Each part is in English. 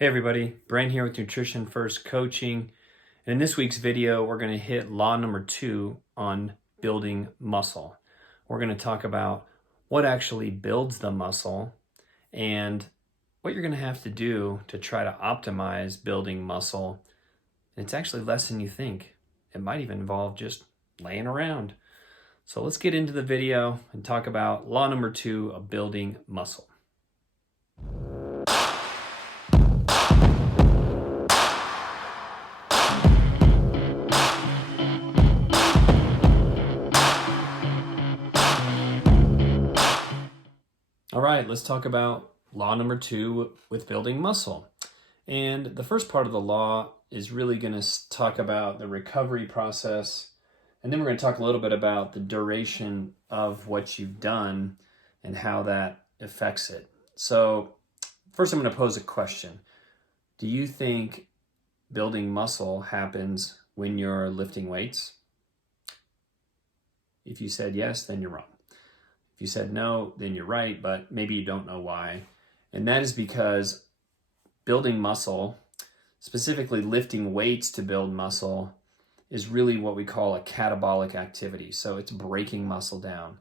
Hey everybody, Brian here with Nutrition First Coaching. And in this week's video, we're going to hit law number 2 on building muscle. We're going to talk about what actually builds the muscle and what you're going to have to do to try to optimize building muscle. And it's actually less than you think. It might even involve just laying around. So let's get into the video and talk about law number 2 of building muscle. All right, let's talk about law number 2 with building muscle. And the first part of the law is really going to talk about the recovery process. And then we're going to talk a little bit about the duration of what you've done and how that affects it. So first I'm going to pose a question. Do you think building muscle happens when you're lifting weights? If you said yes, then you're wrong. If you said no, then you're right, but maybe you don't know why. And that is because building muscle, specifically lifting weights to build muscle, is really what we call a catabolic activity. So it's breaking muscle down.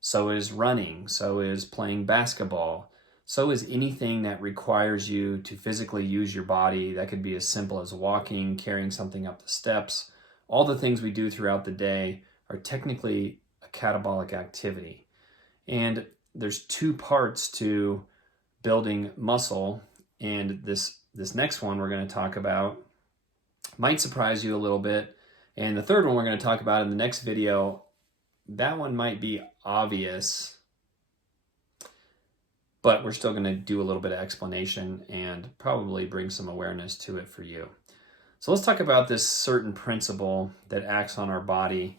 So is running, so is playing basketball, so is anything that requires you to physically use your body. That could be as simple as walking, carrying something up the steps. All the things we do throughout the day are technically a catabolic activity. And there's two parts to building muscle, and this next one we're going to talk about might surprise you a little bit. And the third one we're going to talk about in the next video, that one might be obvious, but we're still going to do a little bit of explanation and probably bring some awareness to it for you. So let's talk about this certain principle that acts on our body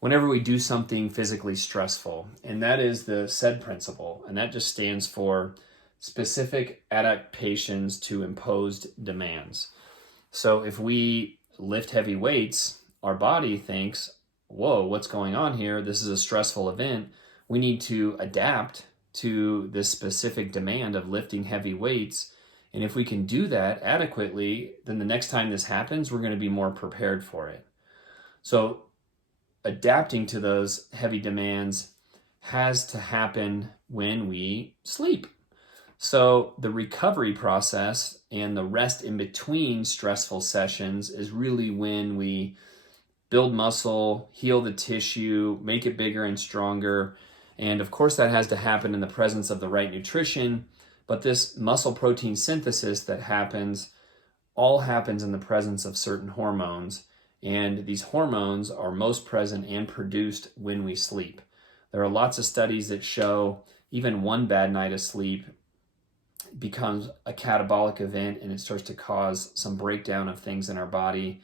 whenever we do something physically stressful, and that is the SAID principle, and that just stands for specific adaptations to imposed demands. So if we lift heavy weights, our body thinks, whoa, what's going on here? This is a stressful event. We need to adapt to this specific demand of lifting heavy weights. And if we can do that adequately, then the next time this happens, we're going to be more prepared for it. So adapting to those heavy demands has to happen when we sleep. So the recovery process and the rest in between stressful sessions is really when we build muscle, heal the tissue, make it bigger and stronger. And of course that has to happen in the presence of the right nutrition, but this muscle protein synthesis that happens all happens in the presence of certain hormones. And these hormones are most present and produced when we sleep. There are lots of studies that show even one bad night of sleep becomes a catabolic event, and it starts to cause some breakdown of things in our body.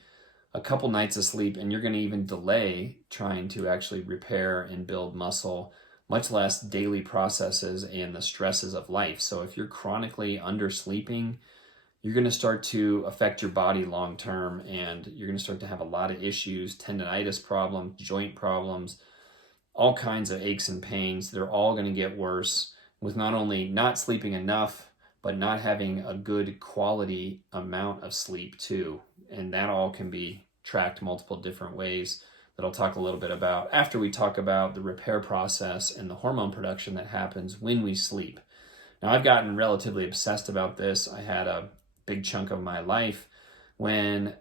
A couple nights of sleep and you're going to even delay trying to actually repair and build muscle, much less daily processes and the stresses of life. So if you're chronically undersleeping, you're going to start to affect your body long term, and you're going to start to have a lot of issues, tendonitis problems, joint problems, all kinds of aches and pains. They're all going to get worse with not only not sleeping enough, but not having a good quality amount of sleep too. And that all can be tracked multiple different ways that I'll talk a little bit about after we talk about the repair process and the hormone production that happens when we sleep. Now, I've gotten relatively obsessed about this. I had a big chunk of my life when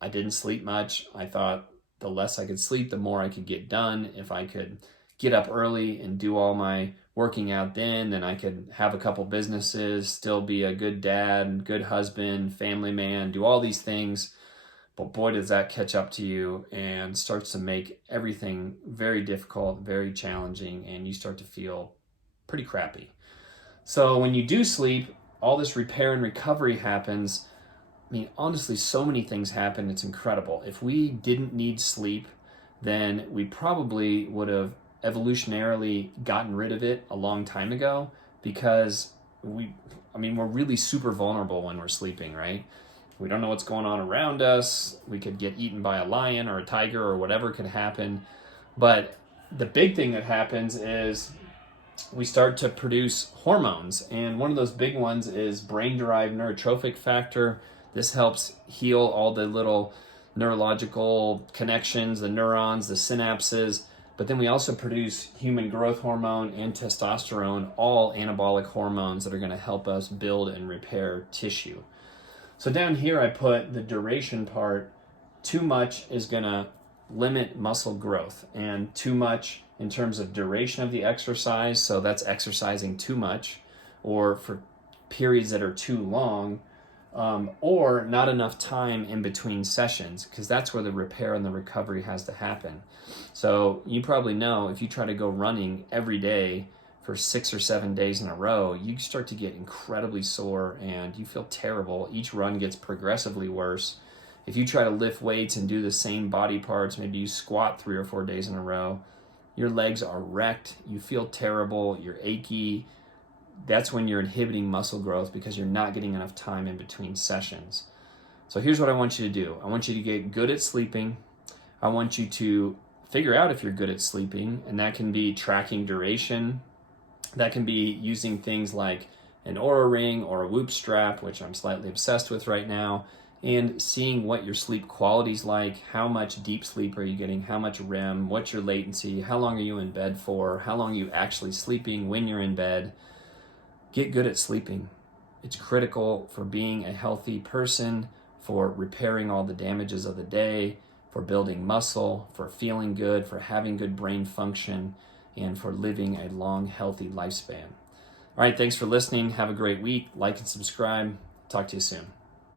I didn't sleep much. I thought the less I could sleep, the more I could get done. If I could get up early and do all my working out then I could have a couple businesses, still be a good dad, good husband, family man, do all these things. But boy, does that catch up to you and starts to make everything very difficult, very challenging, and you start to feel pretty crappy. So when you do sleep, all this repair and recovery happens. I mean, honestly, so many things happen. It's incredible. If we didn't need sleep, then we probably would have evolutionarily gotten rid of it a long time ago, because we're really super vulnerable when we're sleeping, right? We don't know what's going on around us. We could get eaten by a lion or a tiger or whatever could happen. But the big thing that happens is we start to produce hormones. And one of those big ones is brain-derived neurotrophic factor. This helps heal all the little neurological connections, the neurons, the synapses. But then we also produce human growth hormone and testosterone, all anabolic hormones that are going to help us build and repair tissue. So down here I put the duration part. Too much is going to limit muscle growth, and too much in terms of duration of the exercise, so that's exercising too much, or for periods that are too long, or not enough time in between sessions, because that's where the repair and the recovery has to happen. So you probably know if you try to go running every day for 6 or 7 days in a row, you start to get incredibly sore and you feel terrible. Each run gets progressively worse. If you try to lift weights and do the same body parts, maybe you squat 3 or 4 days in a row, your legs are wrecked, you feel terrible, you're achy. That's when you're inhibiting muscle growth because you're not getting enough time in between sessions. So here's what I want you to do. I want you to get good at sleeping. I want you to figure out if you're good at sleeping, and that can be tracking duration. That can be using things like an Oura Ring or a Whoop strap, which I'm slightly obsessed with right now, and seeing what your sleep quality's like. How much deep sleep are you getting? How much REM? What's your latency? How long are you in bed for? How long are you actually sleeping when you're in bed? Get good at sleeping. It's critical for being a healthy person, for repairing all the damages of the day, for building muscle, for feeling good, for having good brain function, and for living a long, healthy lifespan. All right, thanks for listening. Have a great week. Like and subscribe. Talk to you soon.